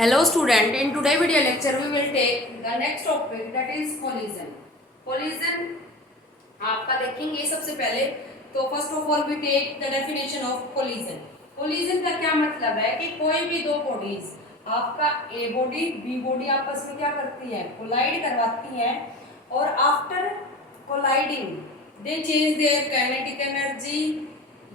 Hello student, in today video lecture we will take the next topic that is collision. Collision आपका देखेंगे सबसे पहले तो first of all we take the definition of collision. Collision का क्या मतलब है कि कोई भी दो बॉडीज आपका ए बॉडी बी बॉडी आपस में क्या करती है, कोलाइड करवाती है और after colliding they change their kinetic energy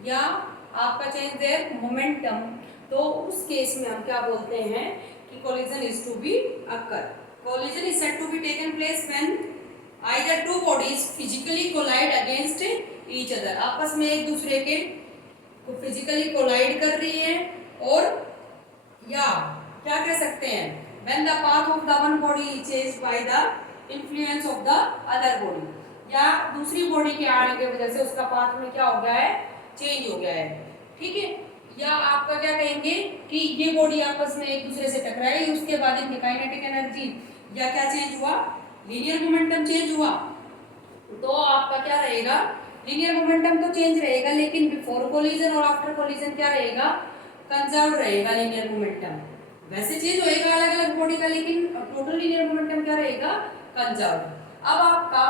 या आपका चेंज देयर मोमेंटम। तो उस केस में हम क्या बोलते हैं कि collision is to be occur. Collision is said to be taken place when either two bodies physically collide against each other. आपस में एक दूसरे के को physically collide कर रही है और या क्या कह सकते हैं when the path of the one body is changed by the influence of the other body, या दूसरी बॉडी के आने की वजह से उसका पाथ में क्या हो गया है, चेंज हो गया है। ठीक है, या आपका क्या कहेंगे कि ये बॉडी आपस में एक दूसरे से टकराई, उसके बाद इनकी काइनेटिक एनर्जी या क्या चेंज हुआ, लीनियर मोमेंटम चेंज हुआ। तो आपका क्या रहेगा, लीनियर मोमेंटम तो चेंज रहेगा लेकिन बिफोर कोलिजन और आफ्टर कोलिजन क्या रहेगा, कंजर्व रहेगा लीनियर मोमेंटम। वैसे चेंज होएगा अलग अलग बॉडी का लेकिन टोटल लीनियर मोमेंटम क्या रहेगा, कंजर्व। अब आपका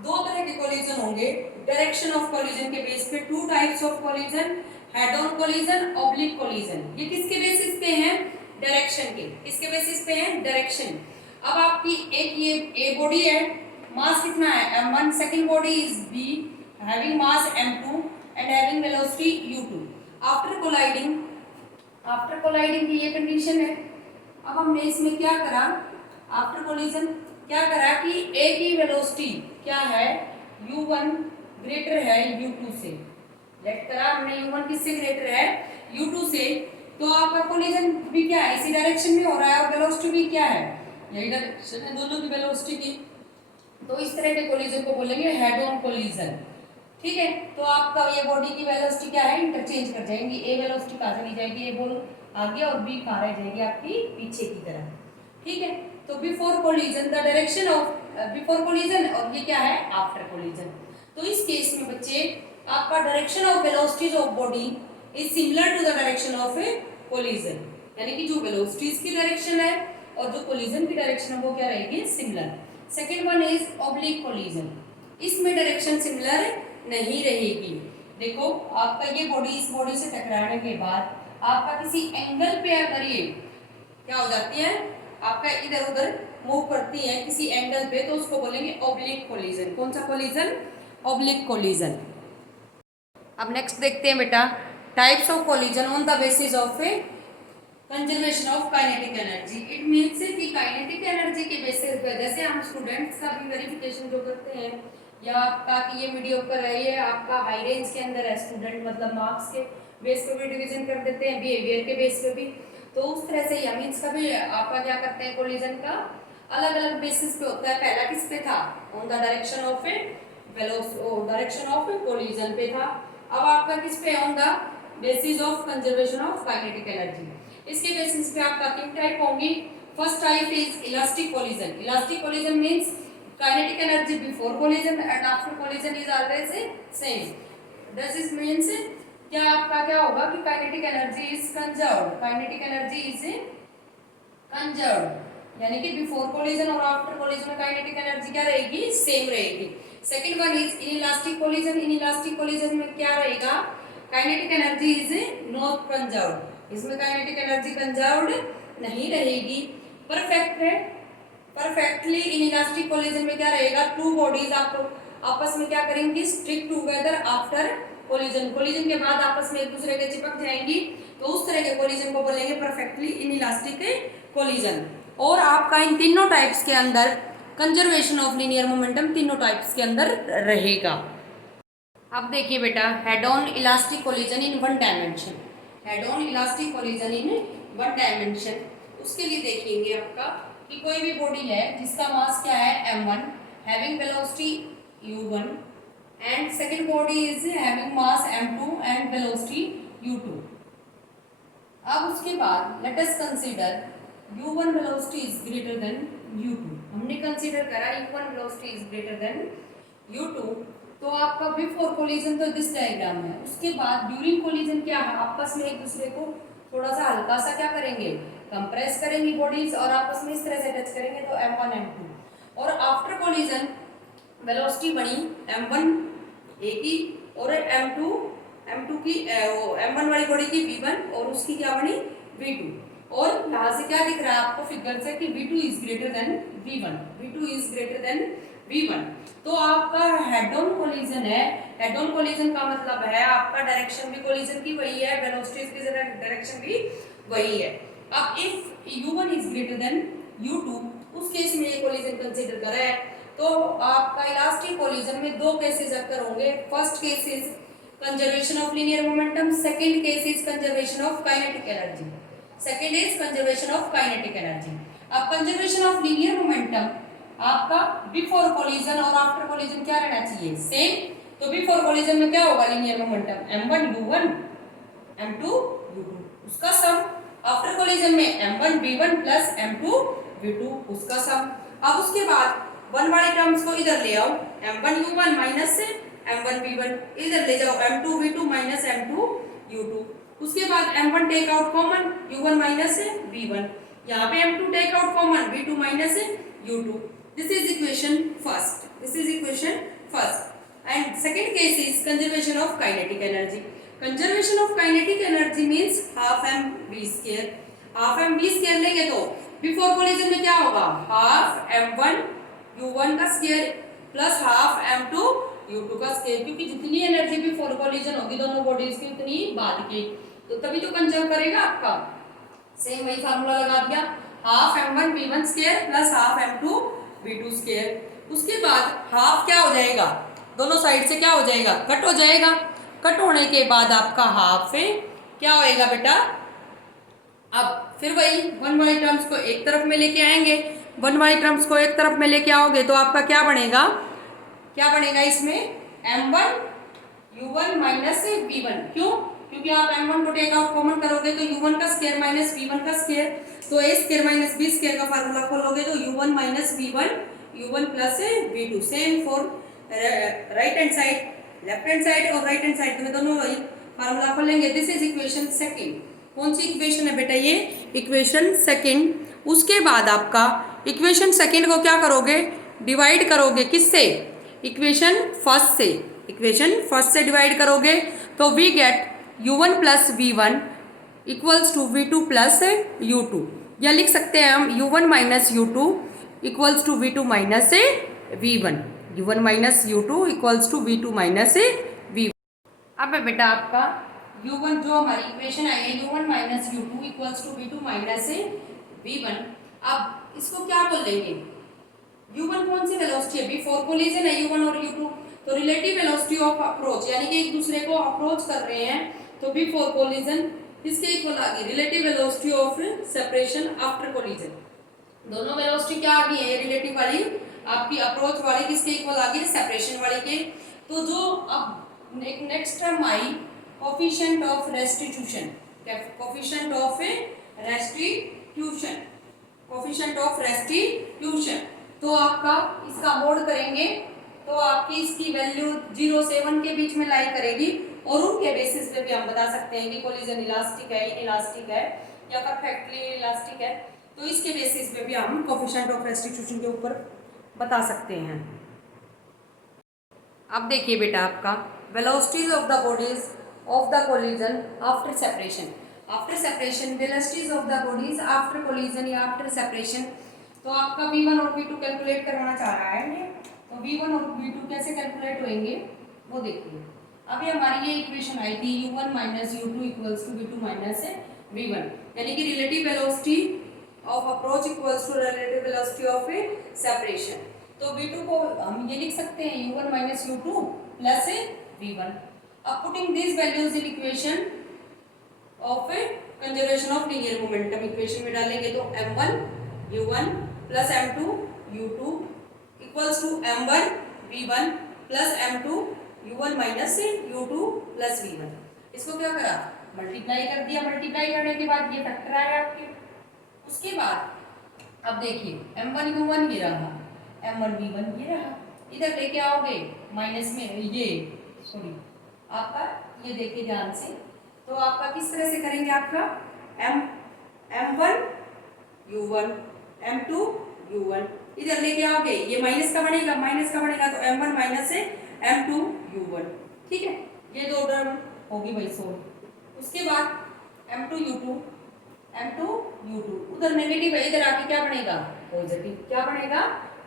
दो तरह के कोलिजन होंगे डायरेक्शन ऑफ कोलिजन के बेस पे, two types of collision, head on collision, oblique collision. ये किसके बेसिस पे हैं, डायरेक्शन के। किसके बेसिस पे हैं, डायरेक्शन। अब आपकी एक ये ए बॉडी है, मास कितना है m1, second body is b having mass m2 and having velocity u2। After colliding की ये कंडीशन है। अब हमने इसमें क्या करा, आफ्टर कोलिजन क्या करा कि ए की वेलोसिटी क्या है, u1 ग्रेटर है u2 से। लेट करा हमने u1 किससे ग्रेटर है, u2 से। तो आपका कोलिजन भी क्या है, इसी डायरेक्शन में हो रहा है और वेलोसिटी भी क्या है, यही डायरेक्शन है दोनों की वेलोसिटी की। तो इस तरह के कोलिजन को बोलेंगे हेड ऑन कोलिजन। ठीक है, तो आपका ये बॉडी की वेलोसिटी क्या है, इंटरचेंज कर जाएंगी। ए वेलोसिटी कहाँ चली जाएगी, ए बॉल आगे और बी कहाँ रह जाएगी आपकी पीछे की तरफ। ठीक है, तो before collision the direction of before collision और ये क्या है, आफ्टर कोलिजन। तो इस केस में बच्चे आपका direction of velocities of body is similar to the direction of a collision, यानी कि जो वेलोसिटीज की डायरेक्शन है और जो कोलिजन की डायरेक्शन है वो क्या रहेगी, similar. Second one is oblique collision. इसमें डायरेक्शन सिमिलर नहीं रहेगी। देखो आपका ये बॉडी इस बॉडी से टकराने के बाद आपका किसी एंगल पे अगर ये क्या हो जाती है, आपका इधर उधर मूव करती है किसी एंगल पे, तो उसको बोलेंगे ऑब्लिक कोलिजन। कौन सा कोलिजन, ऑब्लिक कोलिजन। अब नेक्स्ट देखते हैं बेटा, types of collision on the basis of A conservation of kinetic energy. It means कि काइनेटिक एनर्जी के बेसिस पे, जैसे हम स्टूडेंट्स का भी वेरिफिकेशन जो करते हैं या आपका कि ये वीडियो पर है, ये आपका हाई रेंज के अंदर है स्टूडेंट, मतलब मार्क्स के बेस पे भी डिवीजन कर देते हैं, बिहेवियर के बेस पे भी। तो उस तरह से या मीन्स का भी आपका क्या करते हैं, कोलिजन का अलग अलग बेसिस पे होता है। पहला किस पे था, on the direction of A direction of a collision पे था। अब आपका किस पे, on the basis of conservation of kinetic energy. इसके बेसिस पे आपका तीन टाइप होंगी। First type is elastic collision. Elastic collision means kinetic energy before collision and after collision is always same. This is means क्या आपका क्या होगा कि kinetic energy is conserved, kinetic energy is conserved, यानी कि बिफोर कोलिजन और after collision में kinetic energy क्या रहेगी, सेम रहेगी। Second one is inelastic collision. Inelastic collision में क्या रहेगा, kinetic energy is not conserved, इसमें काइनेटिक एनर्जी कंजर्व्ड नहीं रहेगी। परफेक्ट है, परफेक्टली इनइलास्टिक कोलिजन में क्या रहेगा, टू बॉडीज आपस में क्या करेंगी, stick together after collision. Collision के बाद आपस में एक दूसरे के चिपक जाएंगी, तो उस तरह के कोलिजन को बोलेंगे परफेक्टली इनइलास्टिक कोलिजन। और आपका इन तीनों टाइप्स के अंदर कंजर्वेशन ऑफ लीनियर मोमेंटम तीनों टाइप्स के अंदर रहेगा। अब देखिए बेटा, head on elastic collision in one dimension. Head on elastic collision in one dimension, उसके लिए देखेंगे आपका कि कोई भी बॉडी है जिसका मास क्या है m1 having velocity u1 and second body is having mass m2 and velocity u2। अब उसके बाद let us consider u1 velocity is greater than u2। हमने कंसीडर करा u1 velocity is greater than u2। तो आपका बिफोर कोलिजन तो this diagram है। उसके बाद ड्यूरिंग कोलिजन क्या है, आपस में एक दूसरे को थोड़ा सा हल्का सा क्या करेंगे, कंप्रेस करेंगी बॉडीज और आपस में इस तरह से टच करेंगे तो m1 m2, और आफ्टर कोलिजन वेलोसिटी बनी m1 ए की और m2 की m1 वाली बॉडी की v1 और उसकी क्या बनी v2, और यहाँ से क्या दिख रहा है आपको फिगर से कि v2 is greater than v1, तो आपका हेड ऑन कोलिजन है। हेड ऑन कोलिजन का मतलब है आपका डायरेक्शन भी कोलिजन की वही है, वेलोसिटी की डायरेक्शन भी वही है। अब if u1 is greater than u2, उस केस में ये कोलिजन कंसीडर करा है, तो आपका इलास्टिक कोलिजन में दो केसेस अकर होंगे। First case is conservation of linear momentum, second case is conservation of kinetic energy. Second is conservation of kinetic energy. अब कंजर्वेशन ऑफ लीनियर मोमेंटम आपका बिफोर कोलिजन और आफ्टर कोलिजन क्या रहना चाहिए, same. तो बिफोर कोलिजन में क्या होगा linear momentum m1 u1 m2 u2 उसका सम, आफ्टर कोलिजन में m1 v1 plus m2 v2 उसका सम। अब उसके बाद वन वाले टर्म्स को इधर ले आओ, m1 u1 minus m1 v1, इधर ले जाओ m2 v2 minus m2 u2। उसके बाद m1 take out common, u1 minus v1, यहाँ पे m2 take out common, v2 minus u2। This is equation first. And second case is conservation of kinetic energy. Conservation of kinetic energy means half mv square. Half mv square लेंगे तो before collision में क्या होगा, half m1 u1 का square plus half m2 u2 का square, क्योंकि जितनी energy before collision होगी दोनों बॉडीज की उतनी बाद की, तो तभी तो कंजर्व करेगा आपका। सेम वही फार्मूला लगा दिया, half m1 v1 square plus half m2 v2 square. उसके बाद हाफ क्या हो जाएगा, दोनों साइड से क्या हो जाएगा, कट हो जाएगा। कट होने के बाद आपका हाफ है क्या होएगा बेटा, अब फिर वही वन वाली टर्म्स को एक तरफ में लेके आएंगे। वन वाली टर्म्स को एक तरफ में लेके आओगे तो आपका क्या बनेगा इसमें m1 u1 माइनस v1, क्यों, क्योंकि आप m1 को टेक आउट कॉमन करोगे तो u1 का स्क्वायर माइनस v1 का स्क्वायर, तो a square minus b square का फार्मूला खोलोगे तो u1 minus v1 u1 plus v2। Same for right hand side, left hand side और राइट हैंड साइड में दोनों वही फार्मूला खोलेंगे। This is equation second. कौन सी इक्वेशन है बेटा, ये इक्वेशन सेकंड। उसके बाद आपका इक्वेशन सेकंड को क्या करोगे, डिवाइड करोगे किससे, इक्वेशन फर्स्ट से डिवाइड करोगे तो we get u1 plus v1 equals to v2 plus u2, या लिख सकते हैं हम u1 minus u2 equals to v2 minus v1, u1 minus u2 equals to v2 minus v1। अब है बेटा आपका u1 जो हमारी इक्वेशन आई है u1 minus u2 equals to v2 minus v1। अब इसको क्या बोल देंगे, u1 कौन सी वेलोसिटी है, बिफोर कोलिजन है u1 और u2, तो रिलेटिव वेलोसिटी ऑफ अप्रोच, यानी कि एक दूसरे को अप्रोच कर रहे हैं, तो बिफोर कोलिजन इसके इक्वल आ गई relative velocity of separation after collision. दोनों वेलोसिटी क्या आ गई है, रिलेटिव वाली आपकी अप्रोच वाली किसके इक्वल आ गई, सेपरेशन वाली के। तो जो अब next term I coefficient of restitution, तो आपका इसका मोड करेंगे तो आपकी इसकी वैल्यू 0 से 1 के बीच में लाई करेगी, और उनके बेसिस पे भी हम बता सकते हैं कि कोलिजन इलास्टिक है, इनइलास्टिक है या परफेक्टली इलास्टिक है, तो इसके बेसिस पे भी हम कोफिशिएंट ऑफ रेस्टिट्यूशन के ऊपर बता सकते हैं। अब देखिए बेटा आपका velocities of the bodies of the collision after separation, velocities of the bodies after collision या आफ्टर सेपरेशन। तो आपका v1 और v2 कैलकुलेट करवाना चाह रहा है, तो v1 और v2 कैसे कैलकुलेट होंगे वो देखिए। अभी हमारी ये इक्वेशन आई थी u1 minus u2 equals to v2 minus v1, यानी कि relative velocity of approach equals to relative velocity of separation. तो v2 को हम ये लिख सकते हैं u1 minus u2 plus v1। अब putting this values in equation of conservation of linear momentum, equation में डालेंगे तो m1 u1 plus m2 u2 equals to m1 v1 plus m2 u1 minus u2 plus v1। इसको क्या करा, multiply कर दिया, multiply करने के बाद ये फैक्टर आया आपके। उसके बाद अब देखिए m1 u1 ये रहा, m1 v1 ये रहा, इधर लेके आओगे माइनस में ये सॉरी आपका ये देखिए ध्यान से, तो आपका किस तरह से करेंगे, आपका m1 u1 m2 u1 इधर लेके आओगे ये माइनस का बनेगा तो m1 माइनस है m2 u1 ठीक है। ये दो टर्म होगी भाई सोल्व। उसके बाद m2 u2 उधर नेगेटिव है, इधर आके क्या बनेगा पॉजिटिव, क्या बनेगा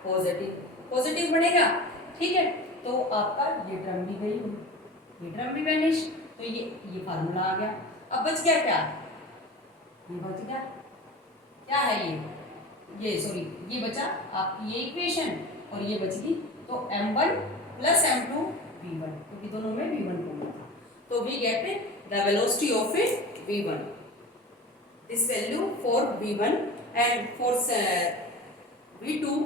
पॉजिटिव बनेगा ठीक है। तो आपका ये टर्म भी गई, ये टर्म भी वैनिश, तो ये फार्मूला आ गया। अब बच गया क्या, ये बच गया क्या है ये सॉरी ये बचा आपकी ये इक्वेशन और ये बच गई तो m1 प्लस m2 v1 क्योंकि दोनों में v1 कॉमन था। तो we get the velocity of v1, this value for v1 and for v2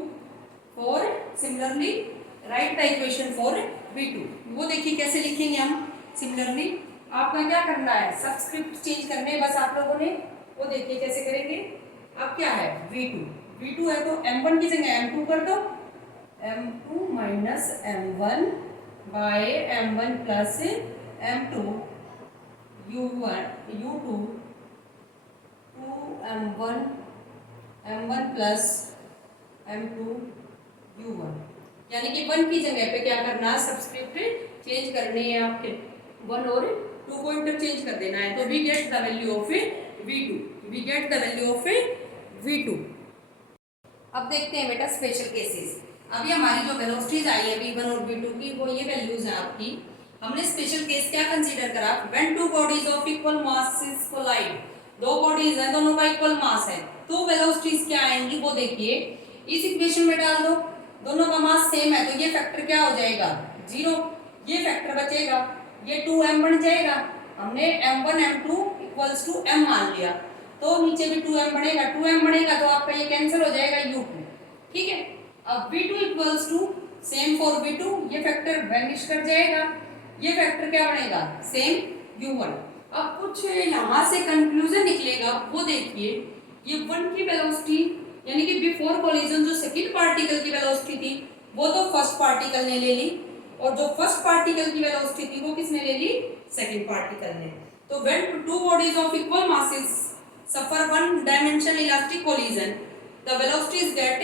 for similarly write the equation for v2। वो देखिए कैसे लिखेंगे हम सिमिलरली। आपका क्या करना है, सबस्क्रिप्ट चेंज करने हैं बस आप लोगों ने, वो देखिए कैसे करेंगे। अब क्या है v2 है तो m1 की जगह m2 कर दो, m2 minus m1 bye m1 plus m2 u2 m1 plus m2 u1, यानी कि 1 की जगह पे क्या करना है, सबस्क्रिप्ट चेंज करने हैं आपके, 1 और 2 को इंटरचेंज कर देना है। तो we get the value of v2। अब देखते हैं बेटा स्पेशल केसेस। अभी हमारी जो वेलोसिटीज आई है v1 और v2 की वो ये वैल्यूज हैं आपकी। हमने स्पेशल केस क्या कंसीडर करा, when two bodies of equal masses collide, दो बॉडीज हैं दोनों का इक्वल मास है तो वेलोसिटीज क्या आएंगी वो देखिए। इस इक्वेशन में डाल दो, दोनों का मास सेम है तो ये फैक्टर क्या हो जाएगा 0, ये फैक्टर बचेगा, ये 2m बन जाएगा। हमने m1 m2 equals to m मान लिया तो नीचे भी 2m बनेगा तो आपका ये कैंसिल हो जाएगा u2 ठीक है। अब v2 equals to same for v2, ये फैक्टर वैनिश कर जाएगा, ये फैक्टर क्या बनेगा सेम u1। अब कुछ यहाँ से कंक्लूजन निकलेगा वो देखिए। ये 1 की वेलोसिटी यानी कि बिफोर कोलिजन जो सेकंड पार्टिकल की वेलोसिटी थी वो तो फर्स्ट पार्टिकल ने ले ली, और जो फर्स्ट पार्टिकल की वेलोसिटी थी वो किसने ले ली, सेकंड पार्टिकल ने। तो when two bodies of equal masses suffer one dimensional elastic collision the velocities get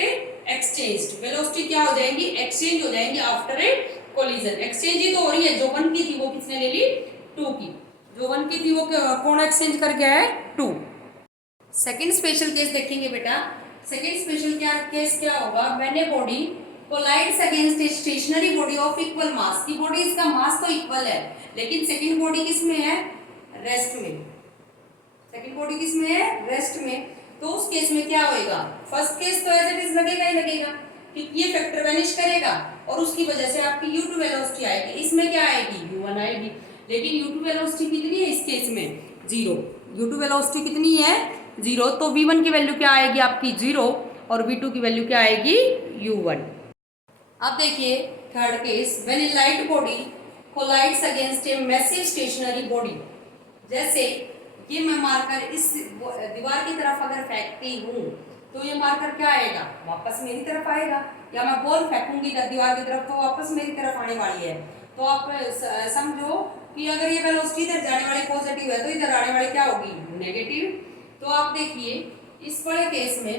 exchanged, velocity क्या हो जाएंगी एक्सचेंज हो जाएंगी आफ्टर ए कोलिजन। एक्सचेंज ही तो हो रही है, जो 1 की थी वो किसने ले ली 2 की, जो 1 की थी वो कौन एक्सचेंज कर गया है 2। सेकंड स्पेशल केस देखेंगे बेटा। सेकंड स्पेशल केस क्या होगा, when a body collides against a stationary body of equal mass, की बॉडीज का मास तो इक्वल है लेकिन सेकंड बॉडी किस में है रेस्ट में, सेकंड बॉडी किस में है रेस्ट में। तो उस केस में क्या होएगा, फर्स्ट केस तो एज इट इज लगेगा ही लगेगा क्योंकि ये फैक्टर वैनिश करेगा और उसकी वजह से आपकी u2 वेलोसिटी आएगी, इसमें क्या आएगी u1 आएगी। लेकिन u2 वेलोसिटी कितनी है इस केस में 0, u2 वेलोसिटी कितनी है 0, तो v1 की वैल्यू क्या आएगी आपकी 0 और v2 की वैल्यू क्या आएगी u1। अब देखिए third case, when a light body collides against a massive stationary body, जैसे ये मैं मारकर इस दीवार की तरफ अगर फेंकती हूँ तो ये मारकर क्या आएगा वापस मेरी तरफ आएगा, या मैं बॉल फेंकूंगी दीवार की तरफ तो वापस मेरी तरफ आने वाली है। तो आप समझो कि अगर ये वेलोसिटी इधर जाने वाली पॉजिटिव है तो इधर आने वाली क्या होगी नेगेटिव। तो आप देखिए इस बड़े केस में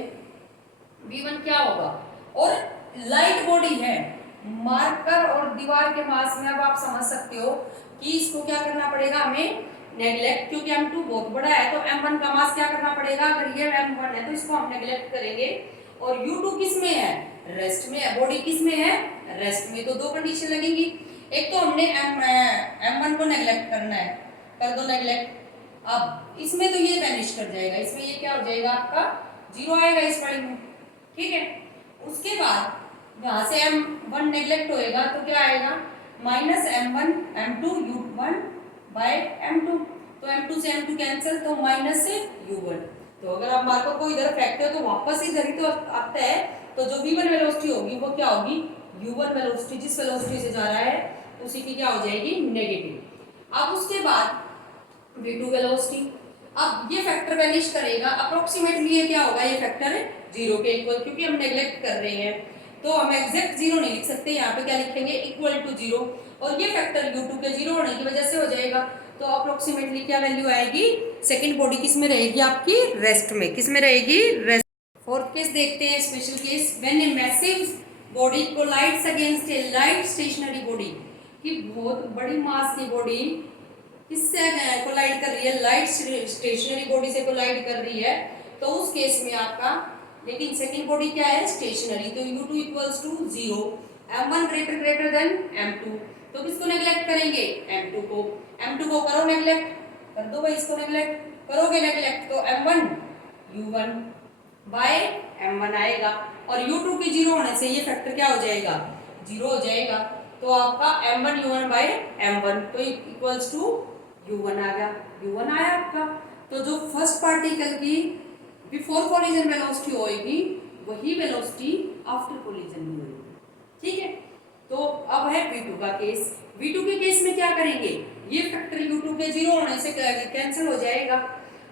v1 क्या होगा, और लाइट बॉडी है मार्कर और दीवार के मास में अब आप समझ सकते हो कि इसको क्या करना पड़ेगा हमें नेग्लेक्ट, क्योंकि m2 बहुत बड़ा है तो m1 का मास क्या करना पड़ेगा, अगर ये m1 है तो इसको हम नेग्लेक्ट करेंगे। और u2 किस में है रेस्ट में है, बॉडी किस में है रेस्ट में, तो दो कंडीशन लगेगी। एक तो हमने m1 को नेग्लेक्ट करना है, कर दो नेग्लेक्ट। अब इसमें तो ये वैनिश कर जाएगा, इसमें ये क्या हो जाएगा आपका 0 आएगा इस वाली में ठीक है। उसके बाद यहाँ से m1 नेग्लेक्ट होएगा तो क्या आएगा minus m1 m2 u1 bye m2, तो m2 से m2 कैंसिल तो माइनस से u1। तो अगर आप मार्कर को इधर फेंकते हो तो वापस इधर ही तो आता है, तो जो v1 वेलोसिटी होगी वो क्या होगी u1 वेलोसिटी, जिस वेलोसिटी से जा रहा है उसी की क्या हो जाएगी नेगेटिव। अब उसके बाद v2 वेलोसिटी, अब ये फैक्टर वैनिश करेगा अप्रोक्सीमेटली, ये क्या होगा ये फैक्टर 0 के इक्वल, क्योंकि हम नेग्लेक्ट कर रहे हैं तो हम एग्जैक्ट 0 नहीं लिख सकते, यहाँ पे क्या लिखेंगे इक्वल टू 0, और ये फैक्टर u2 के 0 होने की वजह से हो जाएगा। तो अप्रोक्सीमेटली क्या वैल्यू आएगी, सेकंड बॉडी किस में रहेगी आपकी रेस्ट में, किस में रहेगी रेस्ट। फोर्थ केस देखते हैं, special case, when a massive body collides against a light stationary body, कि बहुत बड़ी मास की बॉडी किससे कोलाइड कर रही है, लाइट स्टेशनरी बॉडी से कोलाइड कर रही है, तो उस केस में आपका, लेकिन सेकंड बॉडी क्या है, स्टेशनरी, तो u2 equals to 0, m1 greater than m2, तो किसको नेग्लेक्ट करेंगे, m2 को करो नेग्लेक्ट, कर दो भाई इसको नेग्लेक्ट, करोगे नेग्लेक्ट तो m1 u1 बाय m1 आएगा, और u2 के 0 होने से ये फैक्टर क्या हो जाएगा, 0 हो जाएगा, तो आपका m1 u1 बाय m1 तो इक्वल्स टू u1 आ गया, u1 आया आपका। तो जो फर्स्ट पार्टिकल की बिफोर कोलिजन वेलोसिटी होएगी वही वेलोसिटी आफ्टर कोलिजन में होगी, ठीक है। तो अब है v2 का केस, v2 के केस में क्या करेंगे, ये फैक्टर u2 के 0 होने से कैंसिल हो जाएगा।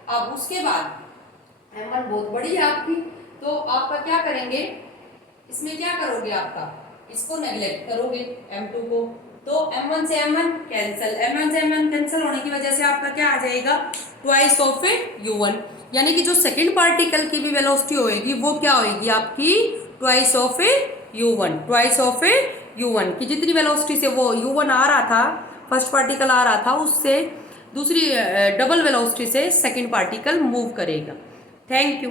अब उसके बाद m1 बहुत बड़ी है आपकी, तो आपका क्या करेंगे, इसमें क्या करोगे, आपका इसको नेग्लेक्ट करोगे m2 को, तो m1 से m1 कैंसिल, m1 से m1 कैंसिल होने की वजह से आपका क्या आ जाएगा, ट्वाइस ऑफ u1, यानी कि जो सेकंड पार्टिकल की भी वेलोसिटी होएगी वो क्या होएगी आपकी, twice of u1, twice of u1 की जितनी वेलोसिटी से वो u1 आ रहा था, फर्स्ट पार्टिकल आ रहा था, उससे दूसरी डबल वेलोसिटी से सेकंड पार्टिकल मूव करेगा। Thank you.